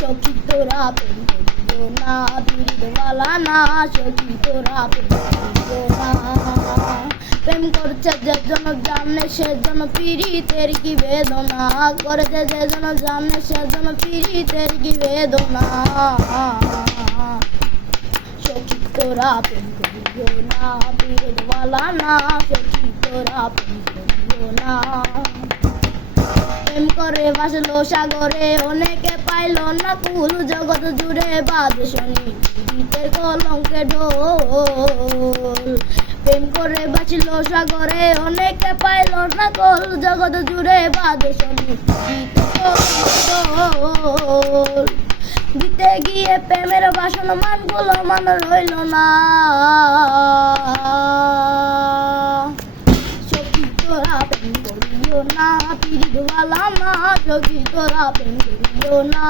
সখী তোরা প্রেম করিও না, পীড়িতওয়ালা না, সখী তোরা প্রেম করিও না। প্রেম করছে যে জন জানে সে জন পীড়িতের কি বেদনা, করেছে যে জন জানে সে জন পীড়িতের কি বেদনা। সখী তোরা প্রেম করিও না, পীড়িতওয়ালা না, সখী তোরা প্রেম করিও না। প্রেম করে ভাসলো সাগরে, অনেকে পাইল না কুল, জগৎ জুড়ে বাজে শনি পীড়িতের কলঙ্কে ঢোল। প্রেম করে বাঁচলো সাগরে, অনেকে পাইল না কুল, জগৎ জুড়ে বাজে শনি পীড়িতের ঢোল। দিতে গিয়ে প্রেমের বাসন মানগুলো মান রইল না। সখী তোরা প্রেম করিও না, পীড়িতওয়ালা না, সখী তোরা প্রেম করিও না।